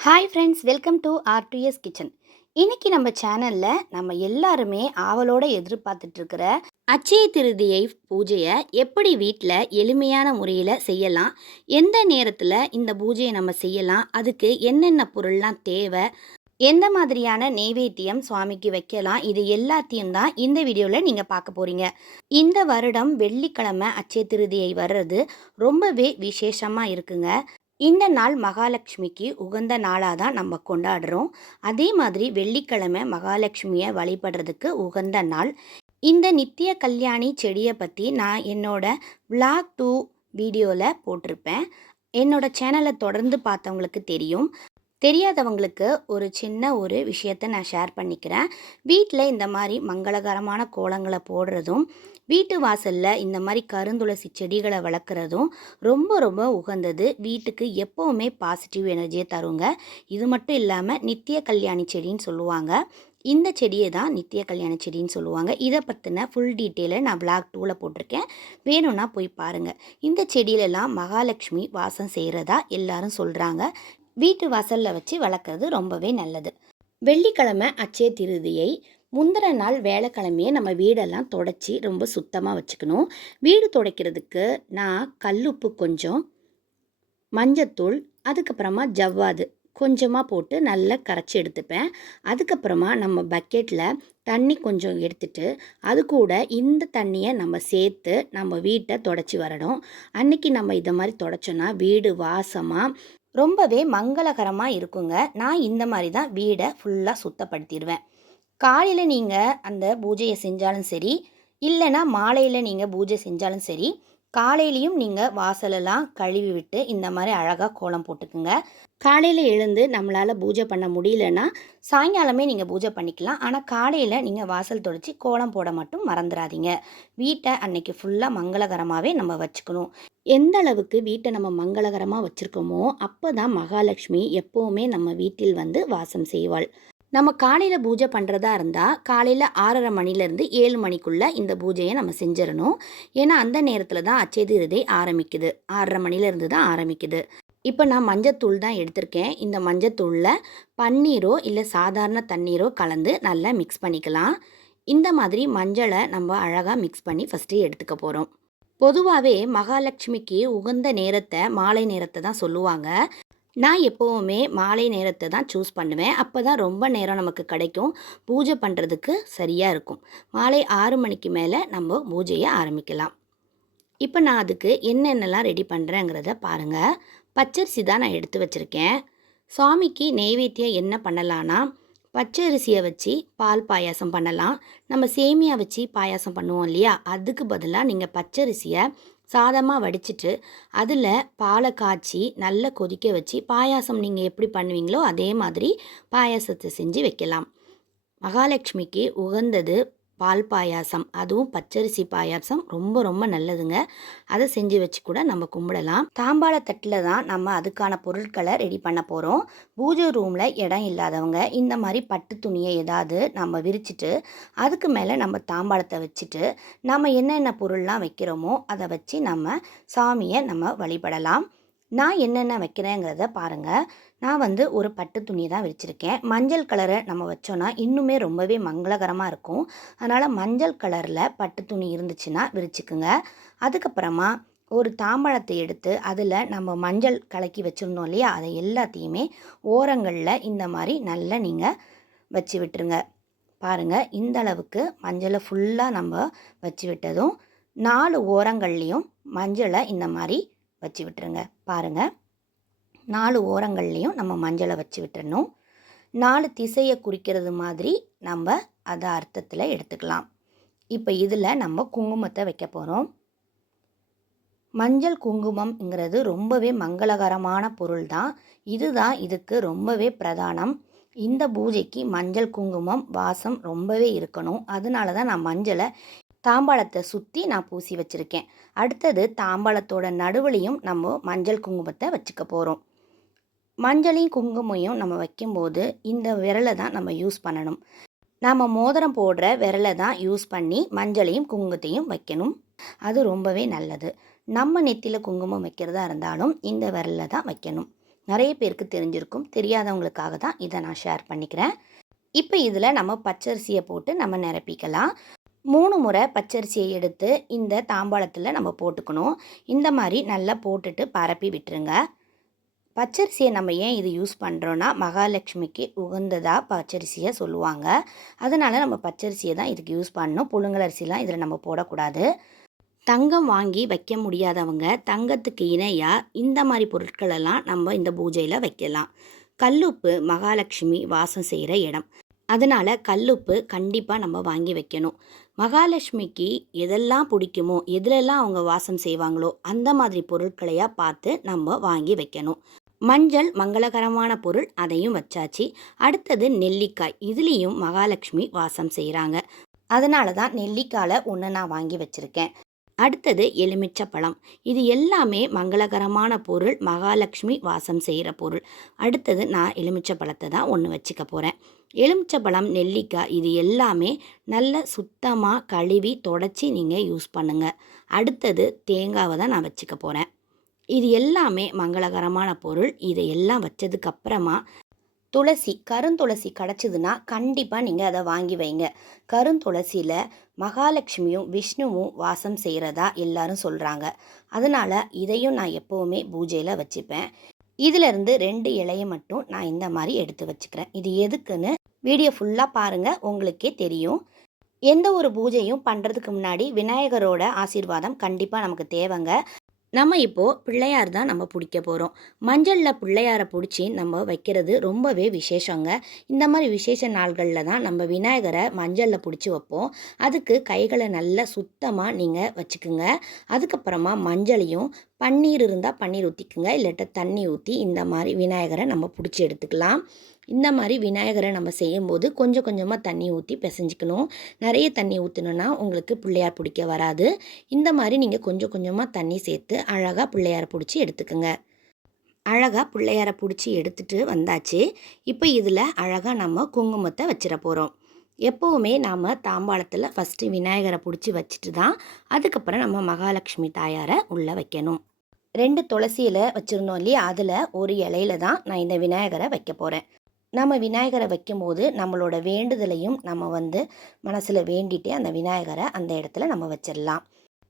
Hi friends welcome to RTS kitchen இன்னைக்கு நம்ம சேனலில் நம்ம எல்லாருமே ஆவலோட எதிர்பார்த்துட்ருக்கிற அச்சய திருதியை பூஜையை எப்படி வீட்டில் எளிமையான முறையில் செய்யலாம் எந்த நேரத்தில் இந்த பூஜையை நம்ம செய்யலாம் அதுக்கு என்னென்ன பொருள்லாம் தேவை எந்த மாதிரியான நெய்வேத்தியம் சுவாமிக்கு வைக்கலாம் இது எல்லாத்தையும் தான் இந்த வீடியோவில் நீங்கள் பார்க்க போகிறீங்க இந்த வருடம் வெள்ளிக்கிழமை அச்சய திருதியை வர்றது ரொம்பவே விசேஷமாக இருக்குங்க. இந்த நாள் மகாலட்சுமிக்கு உகந்த நாளாக தான் நம்ம கொண்டாடுறோம். அதே மாதிரி வெள்ளிக்கிழமை மகாலட்சுமியை வழிபடுறதுக்கு உகந்த நாள். இந்த நித்திய கல்யாணி செடியை பற்றி நான் என்னோட விளாக் டூ வீடியோவில் போட்டிருப்பேன். என்னோட சேனலை தொடர்ந்து பார்த்தவங்களுக்கு தெரியும். தெரியாதவங்களுக்கு ஒரு சின்ன ஒரு விஷயத்தை நான் ஷேர் பண்ணிக்கிறேன். வீட்டில் இந்த மாதிரி மங்களகரமான கோலங்களை போடுறதும் வீட்டு வாசலில் இந்த மாதிரி கருந்துளசி செடிகளை வளர்க்குறதும் ரொம்ப ரொம்ப உகந்தது. வீட்டுக்கு எப்போவுமே பாசிட்டிவ் எனர்ஜியை தருங்க. இது மட்டும் இல்லாமல் நித்திய கல்யாணி செடின்னு சொல்லுவாங்க. இந்த செடியை தான் நித்திய கல்யாண செடின்னு சொல்லுவாங்க. இதை பற்றின ஃபுல் டீட்டெயிலை நான் பிளாக் டூவில் போட்டிருக்கேன். வேணும்னா போய் பாருங்கள் இந்த செடியிலெல்லாம் மகாலட்சுமி வாசம் செய்கிறதா எல்லாரும் சொல்கிறாங்க வீட்டு வாசலில் வச்சு வளர்க்குறது ரொம்பவே நல்லது. வெள்ளிக்கிழமை அச்சய திருதியை முந்திர நாள் வேலைக்கிழமையே நம்ம வீடெல்லாம் தொடச்சி ரொம்ப சுத்தமாக வச்சுக்கணும். வீடு துடைக்கிறதுக்கு நான் கல்லுப்பு கொஞ்சம் மஞ்சத்தூள் அதுக்கப்புறமா ஜவ்வாது கொஞ்சமாக போட்டு நல்லா கரைச்சி எடுத்துப்பேன். அதுக்கப்புறமா நம்ம பக்கெட்டில் தண்ணி கொஞ்சம் எடுத்துட்டு அது கூட இந்த தண்ணியை நம்ம சேர்த்து நம்ம வீட்டை தொடச்சி வரணும். அன்னைக்கு நம்ம இதை மாதிரி தொடச்சோன்னா வீடு வாசமாக ரொம்பவே மங்களகரமாக இருக்குங்க. நான் இந்த மாதிரி தான் வீடை ஃபுல்லாக சுத்தப்படுத்திடுவேன். காலையில் நீங்கள் அந்த பூஜையை செஞ்சாலும் சரி இல்லைன்னா மாலையில் நீங்கள் பூஜை செஞ்சாலும் சரி காலையிலையும் நீங்கள் வாசலெல்லாம் கழுவி விட்டு இந்த மாதிரி அழகாக கோலம் போட்டுக்குங்க. காலையில் எழுந்து நம்மளால் பூஜை பண்ண முடியலன்னா சாயங்காலமே நீங்கள் பூஜை பண்ணிக்கலாம். ஆனால் காலையில் நீங்கள் வாசல் தொடச்சி கோலம் போட மட்டும் மறந்துடாதீங்க வீட்டை அன்னைக்கு ஃபுல்லாக மங்களகரமாகவே நம்ம வச்சுக்கணும். எந்த அளவுக்கு வீட்டை நம்ம மங்களகரமாக வச்சுருக்கோமோ அப்போ தான் மகாலட்சுமி எப்போவுமே நம்ம வீட்டில் வந்து வாசம் செய்வாள். நம்ம காலையில் பூஜை பண்ணுறதா இருந்தால் காலையில் ஆறரை மணிலேருந்து ஏழு மணிக்குள்ளே இந்த பூஜையை நம்ம செஞ்சிடணும். ஏன்னா அந்த நேரத்தில் தான் அச்சேதிரதை ஆரம்பிக்குது. ஆறரை மணிலேருந்து தான் ஆரம்பிக்குது. இப்போ நான் மஞ்சத்தூள் தான் எடுத்திருக்கேன். இந்த மஞ்சத்தூளில் பன்னீரோ இல்லை சாதாரண தண்ணீரோ கலந்து நல்லா மிக்ஸ் பண்ணிக்கலாம். இந்த மாதிரி மஞ்சளை நம்ம அழகாக மிக்ஸ் பண்ணி ஃபஸ்ட்டு எடுத்துக்க போகிறோம் பொதுவாகவே மகாலட்சுமிக்கு உகந்த நேரத்தை மாலை நேரத்தை தான் சொல்லுவாங்க. நான் எப்போவுமே மாலை நேரத்தை தான் சூஸ் பண்ணுவேன். அப்போ தான் ரொம்ப நேரம் நமக்கு கிடைக்கும். பூஜை பண்ணுறதுக்கு சரியாக இருக்கும். மாலை ஆறு மணிக்கு மேலே நம்ம பூஜையை ஆரம்பிக்கலாம். இப்போ நான் அதுக்கு என்னென்னலாம் ரெடி பண்ணுறேங்கிறத பாருங்கள் பச்சரிசி தான் நான் எடுத்து வச்சுருக்கேன். சுவாமிக்கு நெய்வேத்தியம் என்ன பண்ணலான்னா பச்சரிசியை வச்சு பால் பாயாசம் பண்ணலாம். நம்ம சேமியா வச்சு பாயாசம் பண்ணுவோம் இல்லையா? அதுக்கு பதிலாக நீங்கள் பச்சரிசியை சாதமாக வடிச்சிட்டு அதில் பாலை காய்ச்சி நல்லா கொதிக்க வச்சு பாயாசம் நீங்கள் எப்படி பண்ணுவீங்களோ அதே மாதிரி பாயாசத்தை செஞ்சு வைக்கலாம். மகாலட்சுமிக்கு உகந்தது பால் பாயாசம் அதுவும் பச்சரிசி பாயாசம் ரொம்ப ரொம்ப நல்லதுங்க. அதை செஞ்சு வச்சு கூட நம்ம கும்பிடலாம். தாம்பாள தட்டில் தான் நம்ம அதுக்கான பொருட்களை ரெடி பண்ண போகிறோம் பூஜை ரூமில் இடம் இல்லாதவங்க இந்த மாதிரி பட்டு துணியை ஏதாவது நம்ம விரிச்சிட்டு அதுக்கு மேலே நம்ம தாம்பாளத்தை வச்சுட்டு நம்ம என்னென்ன பொருள்லாம் வைக்கிறோமோ அதை வச்சு நம்ம சாமியை நம்ம வழிபடலாம். நான் என்னென்ன வைக்கிறேங்கிறத பாருங்கள் நான் வந்து ஒரு பட்டு துணி தான் விரிச்சிருக்கேன். மஞ்சள் கலரை நம்ம வச்சோன்னா இன்னுமே ரொம்பவே மங்களகரமாக இருக்கும். அதனால் மஞ்சள் கலரில் பட்டு துணி இருந்துச்சுன்னா விரிச்சுக்குங்க. அதுக்கப்புறமா ஒரு தாம்பழத்தை எடுத்து அதில் நம்ம மஞ்சள் கலக்கி வச்சுருந்தோம் இல்லையா? அதை எல்லாத்தையுமே ஓரங்களில் இந்த மாதிரி நல்லா நீங்கள் வச்சு விட்டுருங்க. பாருங்கள் இந்த அளவுக்கு மஞ்சளை ஃபுல்லாக நம்ம வச்சு விட்டதும் நாலு ஓரங்கள்லேயும் மஞ்சளை இந்த மாதிரி வச்சு விட்டுருங்க. பாருங்கள் நாலு ஓரங்கள்லேயும் நம்ம மஞ்சளை வச்சு விட்டுறணும். நாலு திசையை குறிக்கிறது மாதிரி நம்ம அதை அர்த்தத்தில் எடுத்துக்கலாம். இப்போ இதில் நம்ம குங்குமத்தை வைக்க போகிறோம் மஞ்சள் குங்குமம்ங்கிறது ரொம்பவே மங்களகரமான பொருள் தான் இதுதான் இதுக்கு ரொம்பவே பிரதானம். இந்த பூஜைக்கு மஞ்சள் குங்குமம் வாசம் ரொம்பவே இருக்கணும். அதனால தான் நான் மஞ்சளை தாம்பாளத்தை சுற்றி நான் பூசி வச்சுருக்கேன். அடுத்தது தாம்பாளத்தோட நடுவுலையும் நம்ம மஞ்சள் குங்குமத்தை வச்சுக்க போகிறோம் மஞ்சளையும் குங்குமையும் நம்ம வைக்கும்போது இந்த விரலை தான் நம்ம யூஸ் பண்ணணும். நாம் மோதிரம் போடுற விரலை தான் யூஸ் பண்ணி மஞ்சளையும் குங்குமத்தையும் வைக்கணும். அது ரொம்பவே நல்லது. நம்ம நெத்தியில் குங்குமம் வைக்கிறதா இருந்தாலும் இந்த விரலில் தான் வைக்கணும். நிறைய பேருக்கு தெரிஞ்சிருக்கும். தெரியாதவங்களுக்காக தான் இதை நான் ஷேர் பண்ணிக்கிறேன். இப்போ இதில் நம்ம பச்சரிசியை போட்டு நம்ம நிரப்பிக்கலாம். மூணு முறை பச்சரிசியை எடுத்து இந்த தாம்பாளத்தில் நம்ம போட்டுக்கணும். இந்த மாதிரி நல்லா போட்டுட்டு பரப்பி விட்டுருங்க. பச்சரிசியை நம்ம ஏன் இது யூஸ் பண்ணுறோன்னா மகாலட்சுமிக்கு உகந்ததாக பச்சரிசியை சொல்லுவாங்க. அதனால் நம்ம பச்சரிசியை தான் இதுக்கு யூஸ் பண்ணணும். புழுங்கலரிசிலாம் இதில் நம்ம போடக்கூடாது. தங்கம் வாங்கி வைக்க முடியாதவங்க தங்கத்துக்கு இணையாக இந்த மாதிரி பொருட்களெல்லாம் நம்ம இந்த பூஜையில் வைக்கலாம். கல்லுப்பு மகாலட்சுமி வாசம் செய்கிற இடம். அதனால் கல்லுப்பு கண்டிப்பாக நம்ம வாங்கி வைக்கணும். மகாலட்சுமிக்கு எதெல்லாம் பிடிக்குமோ எதிலெல்லாம் அவங்க வாசம் செய்வாங்களோ அந்த மாதிரி பொருட்களையாக பார்த்து நம்ம வாங்கி வைக்கணும். மஞ்சள் மங்களகரமான பொருள் அதையும் வச்சாச்சு. அடுத்தது நெல்லிக்காய். இதுலேயும் மகாலட்சுமி வாசம் செய்கிறாங்க அதனால தான் நெல்லிக்காயில் ஒன்று நான் வாங்கி வச்சுருக்கேன். அடுத்தது எலுமிச்சை பழம் இது எல்லாமே மங்களகரமான பொருள். மகாலட்சுமி வாசம் செய்கிற பொருள். அடுத்தது நான் எலுமிச்சை பழத்தை தான் ஒன்று வச்சுக்க போகிறேன் எலுமிச்சை பழம் நெல்லிக்காய் இது எல்லாமே நல்ல சுத்தமாக கழுவி தொடச்சி நீங்கள் யூஸ் பண்ணுங்கள் அடுத்தது தேங்காவை தான் நான் வச்சுக்க போகிறேன் இது எல்லாமே மங்களகரமான பொருள். இதை எல்லாம் வச்சதுக்கப்புறமா துளசி கருந்துளசி கிடச்சிதுன்னா கண்டிப்பாக நீங்கள் அதை வாங்கி வைங்க. கருந்துளசியில் மகாலட்சுமியும் விஷ்ணுவும் வாசம் செய்கிறதா எல்லாரும் சொல்கிறாங்க அதனால் இதையும் நான் எப்போவுமே பூஜையில் வச்சுப்பேன். இதிலிருந்து ரெண்டு இலையை மட்டும் நான் இந்த மாதிரி எடுத்து வச்சுக்கிறேன். இது எதுக்குன்னு வீடியோ ஃபுல்லாக பாருங்கள் உங்களுக்கே தெரியும். எந்த ஒரு பூஜையும் பண்ணுறதுக்கு முன்னாடி விநாயகரோட ஆசீர்வாதம் கண்டிப்பாக நமக்கு தேவைங்க. நம்ம இப்போது பிள்ளையார் தான் நம்ம பிடிக்க போகிறோம் மஞ்சளில் பிள்ளையாரை பிடிச்சி நம்ம வைக்கிறது ரொம்பவே விசேஷங்க. இந்த மாதிரி விசேஷ நாள்களில் தான் நம்ம விநாயகரை மஞ்சளில் பிடிச்சி வைப்போம். அதுக்கு கைகளை நல்லா சுத்தமாக நீங்கள் வச்சுக்குங்க. அதுக்கப்புறமா மஞ்சளையும் பன்னீர் இருந்தால் பன்னீர் ஊற்றிக்குங்க இல்லாட்ட தண்ணி ஊற்றி இந்த மாதிரி விநாயகரை நம்ம பிடிச்சி எடுத்துக்கலாம். இந்த மாதிரி விநாயகரை நம்ம செய்யும்போது கொஞ்சம் கொஞ்சமாக தண்ணி ஊற்றி பிசைஞ்சிக்கணும். நிறைய தண்ணி ஊற்றணுன்னா உங்களுக்கு பிள்ளையார் பிடிக்க வராது. இந்த மாதிரி நீங்கள் கொஞ்சம் கொஞ்சமாக தண்ணி சேர்த்து அழகாக பிள்ளையாரை பிடிச்சி எடுத்துக்கோங்க. அழகாக பிள்ளையாரை பிடிச்சி எடுத்துகிட்டு வந்தாச்சு. இப்போ இதில் அழகாக நம்ம குங்குமத்தை வச்சிட போகிறோம் எப்போவுமே நாம் தாம்பாளத்தில் ஃபஸ்ட்டு விநாயகரை பிடிச்சி வச்சுட்டு தான் அதுக்கப்புறம் நம்ம மகாலட்சுமி தாயாரை உள்ளே வைக்கணும். ரெண்டு துளசியில் வச்சுருந்தோம் இல்லையா? அதில் ஒரு இலையில தான் நான் இந்த விநாயகரை வைக்க போகிறேன் நம்ம விநாயகரை வைக்கும்போது நம்மளோட வேண்டுதலையும் நம்ம வந்து மனசில் வேண்டிட்டு அந்த விநாயகரை அந்த இடத்துல நம்ம வச்சிடலாம்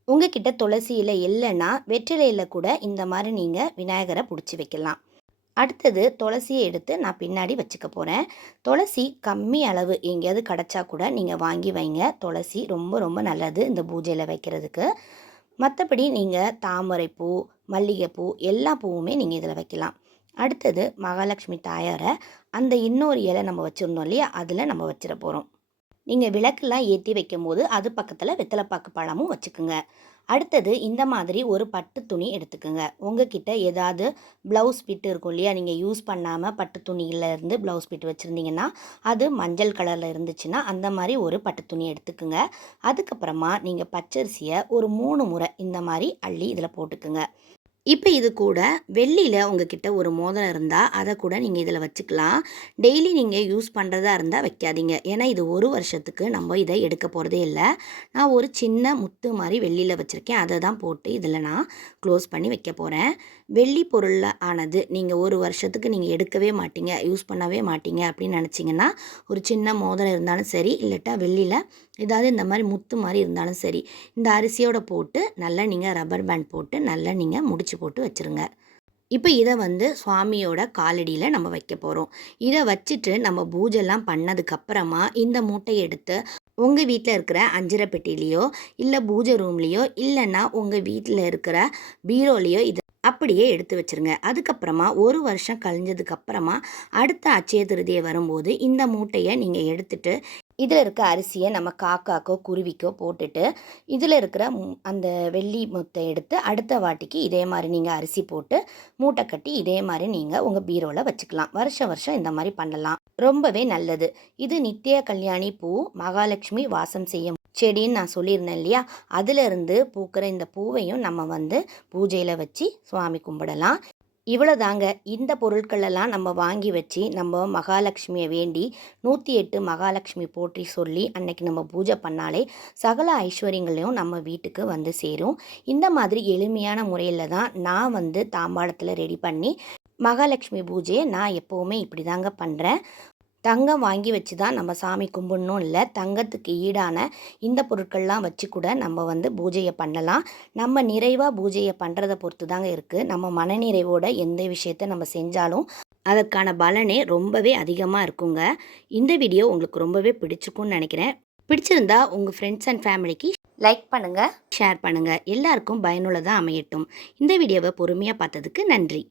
உங்ககிட்ட துளசி இலை இல்லைன்னா வெற்றிலையில் கூட இந்த மாதிரி நீங்கள் விநாயகரை பிடிச்சி வைக்கலாம். அடுத்தது துளசியை எடுத்து நான் பின்னாடி வச்சுக்க போகிறேன் துளசி கம்மி அளவு எங்கேயாவது கிடச்சா கூட நீங்கள் வாங்கி வைங்க. துளசி ரொம்ப ரொம்ப நல்லது இந்த பூஜையில் வைக்கிறதுக்கு. மற்றபடி நீங்கள் தாமரைப்பூ மல்லிகைப்பூ எல்லா பூவுமே நீங்கள் இதில் வைக்கலாம். அடுத்தது மகாலட்சுமி தாயாரை அந்த இன்னொரு இலை நம்ம வச்சுருந்தோம் இல்லையா? அதில் நம்ம வச்சிட போகிறோம் நீங்கள் விளக்குலாம் ஏற்றி வைக்கும் போது அது பக்கத்தில் வெத்தலைப்பாக்கு பழமும் வச்சுக்குங்க. அடுத்தது இந்த மாதிரி ஒரு பட்டு துணி எடுத்துக்கோங்க. உங்ககிட்ட ஏதாவது ப்ளவுஸ் பிட்டு இருக்கும் இல்லையா? நீங்கள் யூஸ் பண்ணாமல் பட்டு துணியிலேருந்து ப்ளவுஸ் பிட்டு வச்சுருந்தீங்கன்னா அது மஞ்சள் கலரில் இருந்துச்சுன்னா அந்த மாதிரி ஒரு பட்டு துணி எடுத்துக்குங்க. அதுக்கப்புறமா நீங்கள் பச்சரிசியை ஒரு மூணு முறை இந்த மாதிரி அள்ளி இதில் போட்டுக்குங்க. இப்போ இது கூட வெள்ளியில் உங்ககிட்ட ஒரு மோதிரம் இருந்தால் அதை கூட நீங்கள் இதில் வச்சுக்கலாம். டெய்லி நீங்கள் யூஸ் பண்ணுறதா இருந்தால் வைக்காதீங்க. ஏன்னா இது ஒரு வருஷத்துக்கு நம்ம இதை எடுக்க போகிறதே இல்லை. நான் ஒரு சின்ன முத்து மாதிரி வெள்ளியில் வச்சுருக்கேன். அதை தான் போட்டு இதில் நான் க்ளோஸ் பண்ணி வைக்க போகிறேன் வெள்ளி பொருளில் ஆனது நீங்கள் ஒரு வருஷத்துக்கு நீங்கள் எடுக்கவே மாட்டீங்க யூஸ் பண்ணவே மாட்டீங்க அப்படின்னு நினச்சிங்கன்னா ஒரு சின்ன மோதிரம் இருந்தாலும் சரி இல்லட்டா வெள்ளியில் ஏதாவது இந்த மாதிரி முத்து மாதிரி இருந்தாலும் சரி இந்த அரிசியோட போட்டு நல்லா நீங்கள் ரப்பர் பேண்ட் போட்டு நல்லா நீங்கள் முடிச்சு போட்டு வச்சுருங்க. இப்போ இதை வந்து சுவாமியோட காலடியில் நம்ம வைக்க போகிறோம் இதை வச்சுட்டு நம்ம பூஜைலாம் பண்ணதுக்கப்புறமா இந்த மூட்டையை எடுத்து உங்கள் வீட்டில் இருக்கிற அஞ்சிர பெட்டிலேயோ இல்லை பூஜை ரூம்லேயோ இல்லைன்னா உங்கள் வீட்டில் இருக்கிற பீரோலேயோ இதை அப்படியே எடுத்து வச்சுருங்க. அதுக்கப்புறமா ஒரு வருஷம் கழிஞ்சதுக்கப்புறமா அடுத்த அச்சய திருதியை வரும்போது இந்த மூட்டையை நீங்கள் எடுத்துட்டு இதில் இருக்க அரிசியை நம்ம காக்காக்கோ குருவிக்கோ போட்டுட்டு இதில் இருக்கிற அந்த வெள்ளி முத்தை எடுத்து அடுத்த வாட்டிக்கு இதே மாதிரி நீங்கள் அரிசி போட்டு மூட்டை கட்டி இதே மாதிரி நீங்கள் உங்கள் பீரோவில் வச்சுக்கலாம். வருஷம் வருஷம் இந்த மாதிரி பண்ணலாம். ரொம்பவே நல்லது. இது நித்திய கல்யாணி பூ மகாலட்சுமி வாசம் செய்யும் செடின்னு நான் சொல்லியிருந்தேன் இல்லையா? அதிலிருந்து பூக்கிற இந்த பூவையும் நம்ம வந்து பூஜையில் வச்சு சுவாமி கும்பிடலாம். இவ்வளோதாங்க இந்த பொருட்களெல்லாம் நம்ம வாங்கி வச்சு நம்ம மகாலட்சுமியை வேண்டி நூற்றி எட்டு மகாலட்சுமி போற்றி சொல்லி அன்னைக்கு நம்ம பூஜை பண்ணாலே சகல ஐஸ்வர்யங்களையும் நம்ம வீட்டுக்கு வந்து சேரும். இந்த மாதிரி எளிமையான முறையில் தான் நான் வந்து தாம்பாளத்தில் ரெடி பண்ணி மகாலட்சுமி பூஜையை நான் எப்போவுமே இப்படி தாங்க பண்ணுறேன் தங்கம் வாங்கி வச்சு தான் நம்ம சாமி கும்பிடணும் இல்லை தங்கத்துக்கு ஈடான இந்த பொருட்கள்லாம் வச்சு கூட நம்ம வந்து பூஜையை பண்ணலாம். நம்ம நிறைவாக பூஜையை பண்ணுறதை பொறுத்து தாங்க இருக்குது நம்ம மனநிறைவோட எந்த விஷயத்த நம்ம செஞ்சாலும் அதற்கான பலனே ரொம்பவே அதிகமாக இருக்குங்க. இந்த வீடியோ உங்களுக்கு ரொம்பவே பிடிச்சிருக்கும்னு நினைக்கிறேன். பிடிச்சிருந்தா உங்கள் ஃப்ரெண்ட்ஸ் அண்ட் ஃபேமிலிக்கு லைக் பண்ணுங்கள் ஷேர் பண்ணுங்கள் எல்லாருக்கும் பயனுள்ளதாக அமையட்டும். இந்த வீடியோவை பொறுமையாக பார்த்ததுக்கு நன்றி.